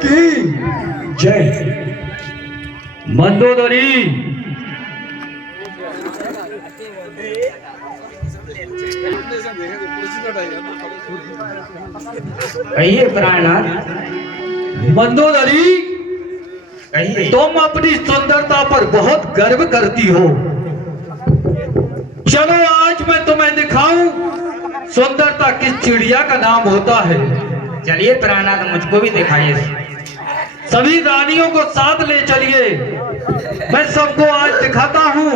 की जय। मंदोदरी कहिए प्राणनाथ। मंदोदरी, कहिए। तुम अपनी सुंदरता पर बहुत गर्व करती हो। चलो आज मैं तुम्हें दिखाऊं सुंदरता किस चिड़िया का नाम होता है। चलिए प्राणनाथ, मुझको भी दिखाइए। सभी रानियों को साथ ले चलिए। मैं सबको आज दिखाता हूं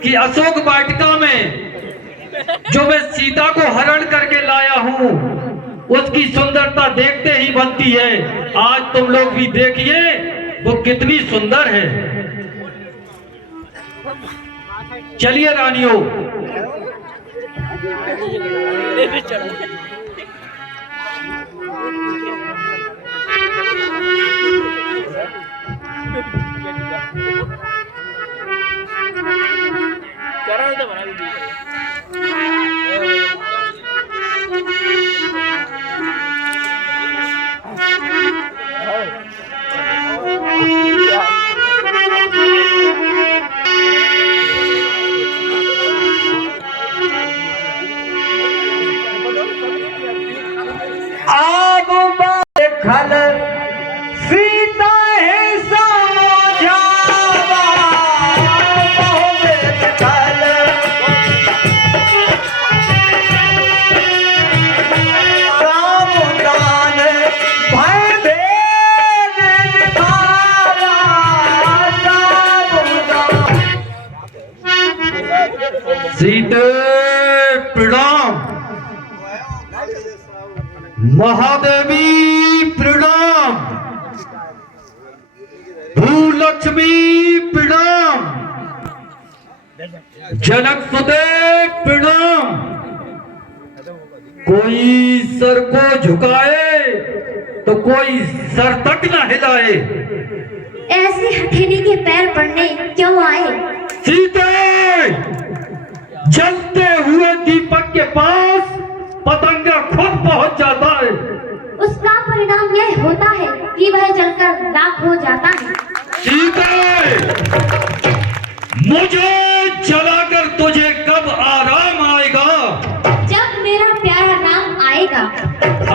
कि अशोक वाटिका में जो मैं सीता को हरण करके लाया हूं उसकी सुंदरता देखते ही बनती है। आज तुम लोग भी देखिए वो कितनी सुंदर है। चलिए रानियों। खल सीता है समझावा खल सावधान भय भेद निभावा सावधान। सीते प्रणाम। महादेवी प्रणाम। भूलक्ष्मी प्रणाम। जनक सुते प्रणाम। कोई सर को झुकाए तो कोई सर तक न हिलाए। ऐसे हथेली के पैर पड़ने क्यों आए? सीते, जलते हुए दीपक के पास पतंगा खुद पहुंच जाता है। उसका परिणाम यह होता है कि वह जलकर राख हो जाता है। सीते, मुझे जलाकर तुझे कब आराम आएगा? जब मेरा प्यारा नाम आएगा। आ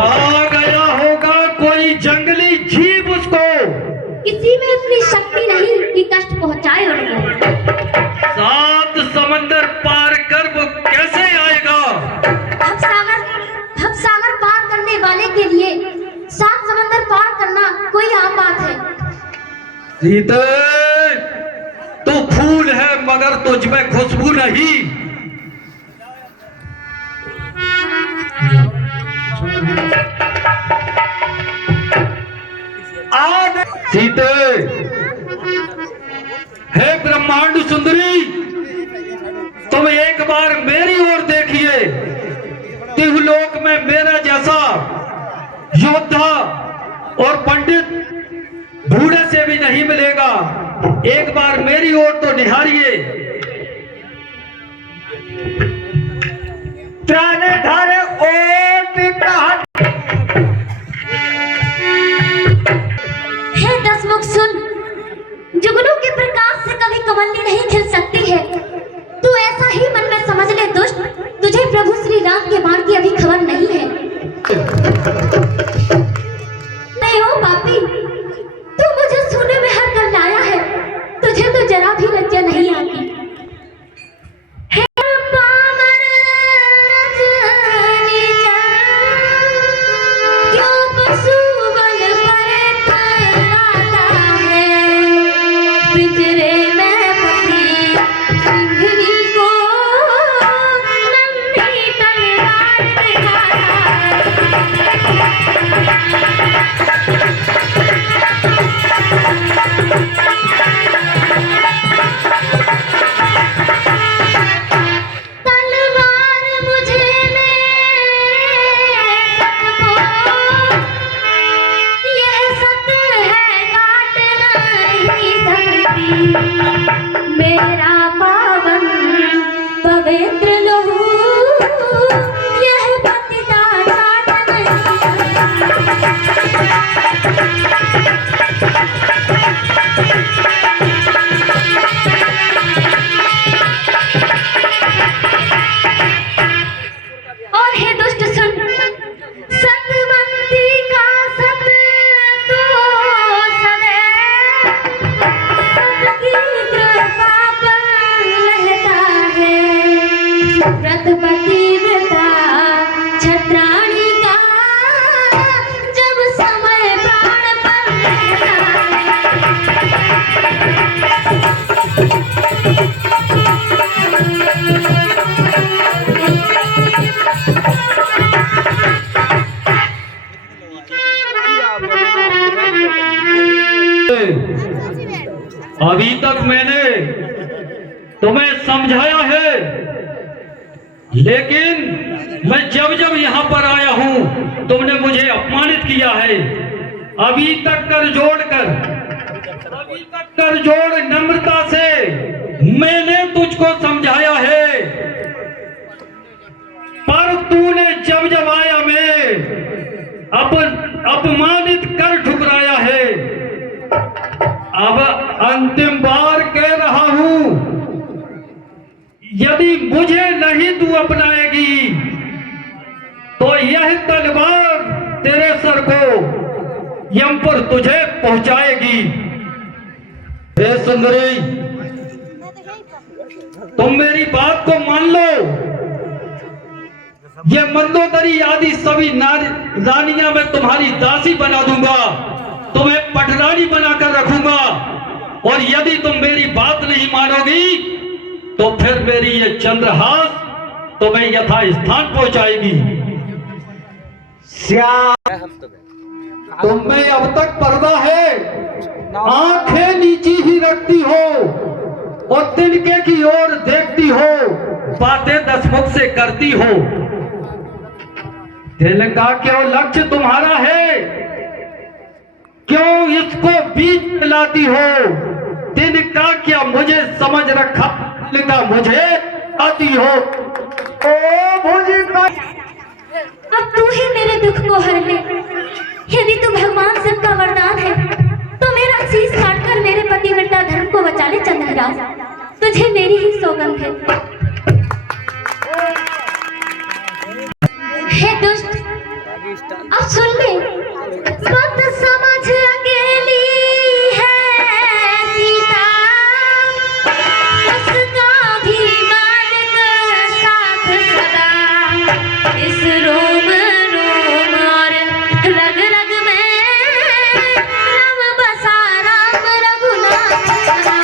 गया होगा कोई जंगली जीव उसको। किसी में इतनी शक्ति नहीं कि कष्ट पहुंचाए उनको। 7 समंदर पार कर वो कैसे आएगा? भवसागर पार करने वाले के लिए 7 समंदर पार करना कोई आम बात है। सीते, तू फूल है मगर तुझ में खुशबू नहीं। सीते, हे ब्रह्मांड सुंदरी, तुम एक बार मेरी ओर देखिए। तिहुलोक में मेरा जैसा योद्धा और पंडित बूढ़े से भी नहीं मिलेगा। एक बार मेरी ओर तो निहारिए। प्राणधर ओट कहा। हे दसमुख सुन, जुगनू के प्रकाश से कभी कमंडली नहीं खिल सकती है। तू ऐसा ही मन में समझ ले दुष्ट, तुझे प्रभु श्री राम के बाण की अभी खबर नहीं है। नहीं हो पापी, तू मुझे सोने में हर कर लाया है। तुझे तो जरा भी लज्जा नहीं आती। हे पामर रजनी क्यों पशु बन पर तनाता है। पिंजरे में फंसी सिंघनी को नन्ही तलवार दिखाता तलवार मुझे मैं सबको अभी तक मैंने तुम्हें समझाया है, लेकिन मैं जब जब यहाँ पर आया हूँ तुमने मुझे अपमानित किया है। अभी तक कर जोड़ नम्रता से मैंने तुझको समझाया है, पर तूने जब जब आया मैं अपमानित कर ठुकराया है। अब अंतिम बार कह रहा हूं, यदि मुझे नहीं तू अपनाएगी तो यह तलवार तेरे सर को यम पर तुझे पहुंचाएगी। हे सुंदरी, तुम मेरी बात को मान लो। ये मंदोदरी आदि सभी रानियां मैं तुम्हारी दासी बना दूंगा, तुम्हें पटरानी बनाकर रखूंगा, और यदि तुम मेरी बात नहीं मानोगी तो फिर मेरी ये चंद्रहास तुम्हें यथा स्थान पहुंचाएगी। श्याम तुम में अब तक पर्दा है, आंखें नीची ही रखती हो और तिनके की ओर देखती हो, बातें दसमुख से करती हो। दिल का क्यों लक्ष्य तुम्हारा है, क्यों इसको बीच में लाती हो? दिन का क्या मुझे समझ रखा, दिल का मुझे आती हो। ओ भुजी का अब तू ही मेरे दुख को हर ले। यदि तू भगवान सबका वरदान है तो मेरा शीश काटकर मेरे पति बेटा धर्म को बचा ले चंद्रराज, तुझे मेरी ही सौगंध है। हे दुष्ट, अब सुन ले, बात समझ अकेली है सीता, उसका भी मालिक साथ सदा, इस रोम रोम और रग रग में राम बसा राम रघुनाथ सदा।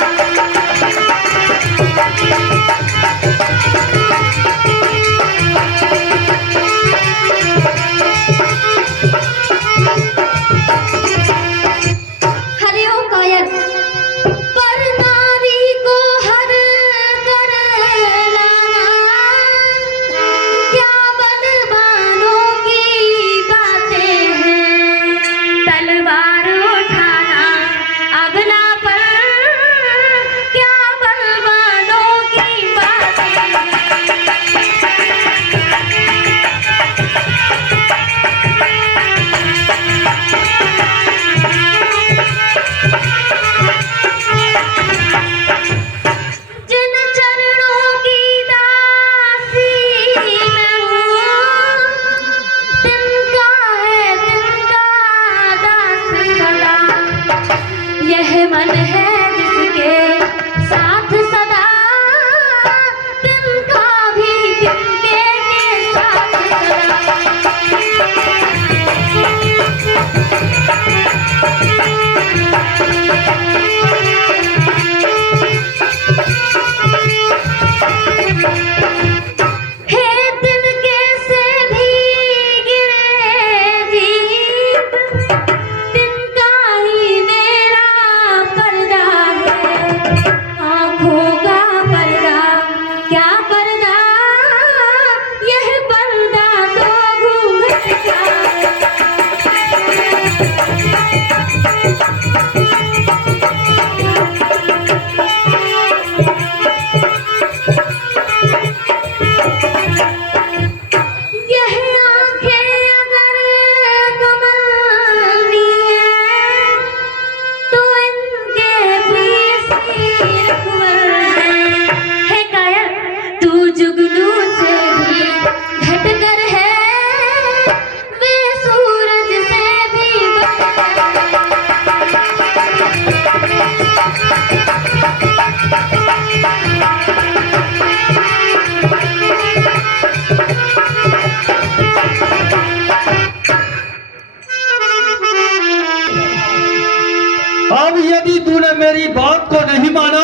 अब यदि तूने मेरी बात को नहीं माना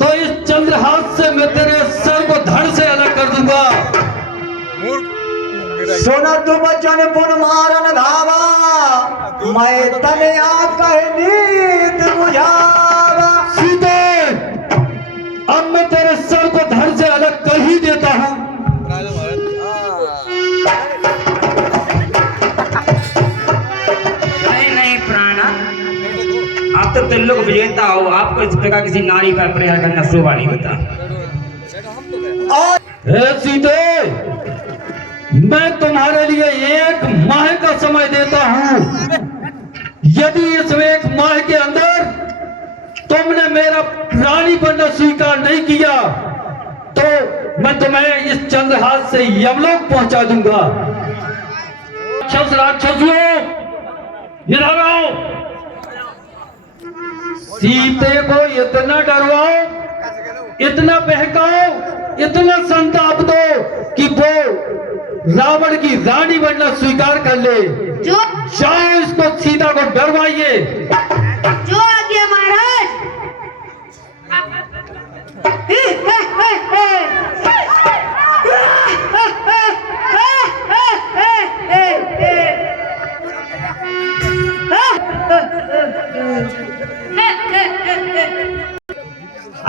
तो इस चंद्रहास से मैं तेरे सर को धड़ से अलग कर दूंगा। सुन तू बचन पुन मारन धावा, मैं तने आकर नींद बुझावा। सीते, अब मैं तेरे सर को धड़ से अलग कर ही देता हूँ। नहीं प्राणनाथ, आप तो त्रिलोक विजेता हो, आपको इस प्रकार किसी नारी पर प्रहार करना शोभा नहीं होता। सीते, मैं तुम्हारे लिए 1 माह का समय देता हूँ। यदि इस 1 माह के अंदर तुमने मेरा रानी बनना स्वीकार नहीं किया तो मैं तुम्हें इस चंद्रहास से यमलोक पहुंचा दूंगा। राक्षसियों, इधर आओ। सीते को इतना डरवाओ, इतना बहकाओ, इतना संताप दो कि वो रावण की रानी बनना स्वीकार कर ले। जो जाओ, इसको सीता को डरवाइए। जो आज्ञा महाराज।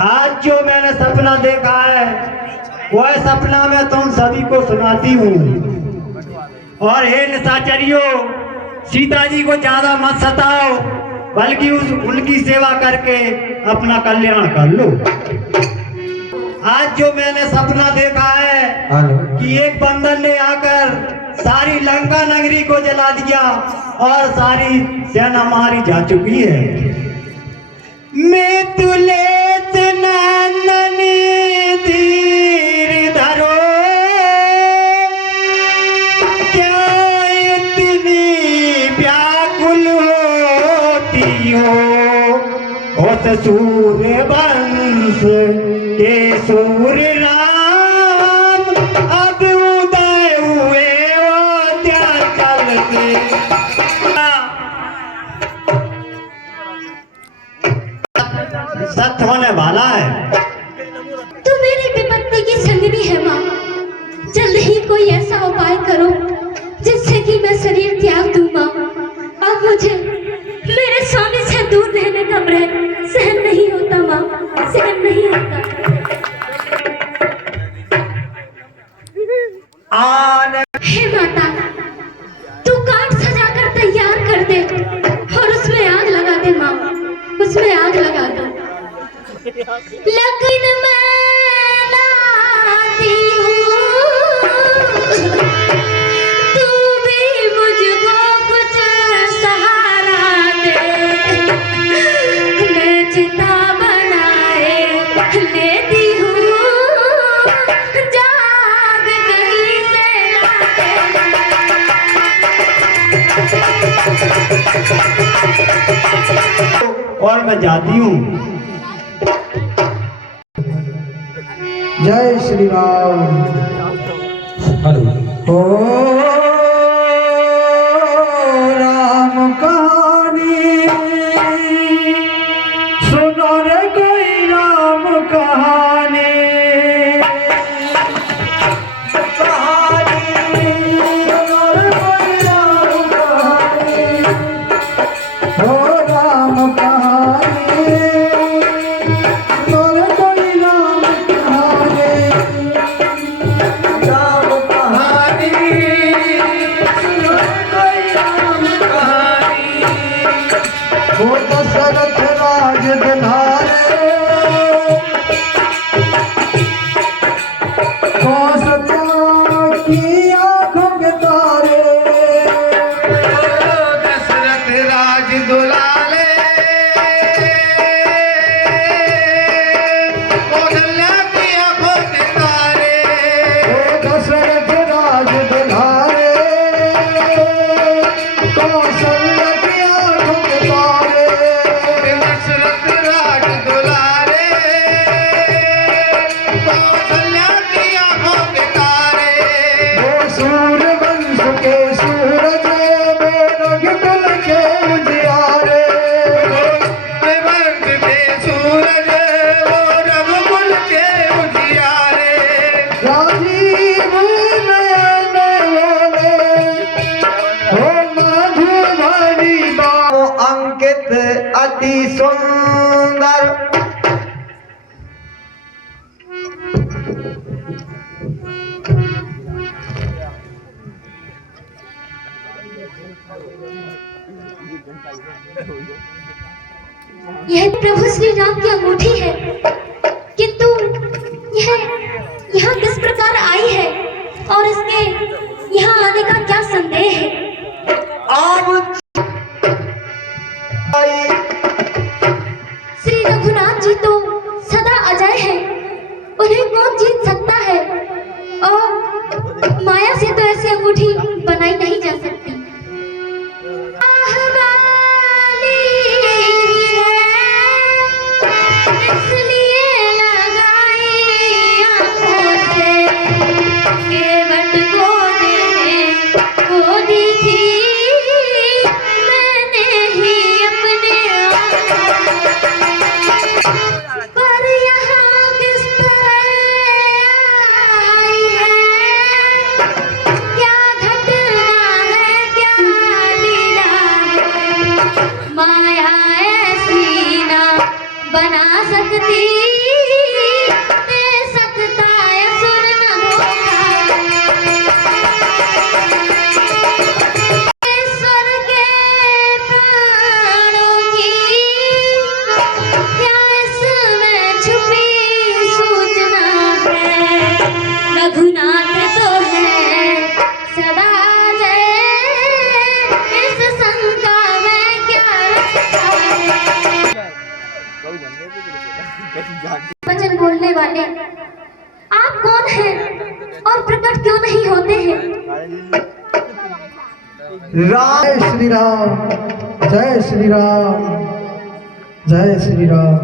आज जो मैंने सपना देखा है वह सपना मैं तुम सभी को सुनाती हूँ। और हे निशाचरियों, सीता जी को ज्यादा मत सताओ, बल्कि उनकी सेवा करके अपना कल्याण कर लो। आज जो मैंने सपना देखा है कि एक बंदर ने आकर सारी लंका नगरी को जला दिया और सारी सेना मारी जा चुकी है। मैं तुले धीर धरो, क्या इतनी व्याकुल होती हो उस सूर्य वंश के सूर्य राम, अब उदय हुए अयोध्याचल से। सत्य होने वाला है। तू मेरी विपत्ति की संगिनी है माँ। जल्द ही कोई ऐसा उपाय करो जिससे कि मैं शरीर त्याग दूं माँ। अब मुझे मेरे स्वामी से दूर रहने का प्रेम सहन नहीं होता माँ, सहन नहीं होता। हे माता, तू काट सजा कर तैयार कर दे और उसमें आग लगा दे माँ, उसमें आग लगा दे। लगन में लाती हूँ, तू भी मुझको कुछ सहारा दे। मैं चिता बनाए लेती हूँ, जाग कहीं से लाते। और मैं जाती हूँ। जय श्री राम। हेलो। ओ राम कहानी सुनो रे कोई राम कहानी। सुनो रे कोई राम कहानी। ओ राम कहानी सुनो रे कोई राम कहानी। राम कहानी सुनो रे कोई राम कहानी। वो दशरथ राज दुलारे, कौशल्या की आंखों के तारे। दशरथ राज दुलारे, कौशल्या की आंखों के तारे। दशरथ राज दुलारे, कौशल्या की आंखों के तारे। दशरथ राज दुलारे, कौशल्या की आंखों के तारे। वो सूर्य वंश के सूरज, मेरठ कुल के उजियारे। वंश के सूरज, वो रघुकुल के उजियारे। राजीव नयन वाले, ओ माधुर भरी बाबो अंकित अति सुंदर। यह प्रभु श्री राम की अंगूठी है, किंतु यह यहाँ किस प्रकार आई है और इसके यहाँ आने का क्या संदेह है? अब श्री रघुनाथ जी तो सदा अजय है, उन्हें कौन जीत सकता है? और माया से तो ऐसी अंगूठी बनाई नहीं जा सकती। बना सकती दे सकता है सुन न धोखा। ईश्वर के प्राणों की क्या इसमें छुपी सूचना है? रघुनाथ तो है सदा जय, इस शंका में क्या रखा है? वचन बोलने वाले आप कौन हैं और प्रकट क्यों नहीं होते हैं? राम श्री राम, जय श्री राम, जय श्री राम।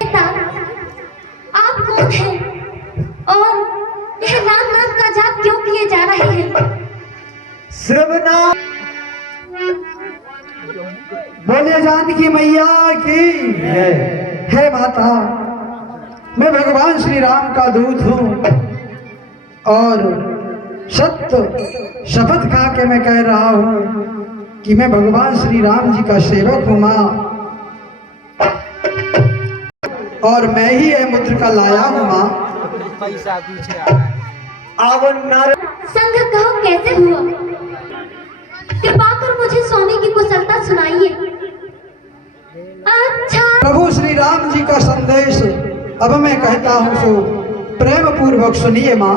पिता, आप कौन हैं और यह राम नाम का जाप क्यों किए जा रहे हैं? श्रवना बोले जानकी मैया की है माता। मैं भगवान श्री राम का दूत हूँ और सत्य शपथ खा के मैं कह रहा हूँ कि मैं भगवान श्री राम जी का सेवक हूँ माँ, और मैं ही यह मुद्र का लाया हूँ माँ। अब संग कहो कैसे हुआ? कृपा कर मुझे स्वामी की कुशलता सुनाइए। अच्छा, प्रभु श्री राम जी का संदेश अब मैं कहता हूँ सो प्रेम पूर्वक सुनिए माँ।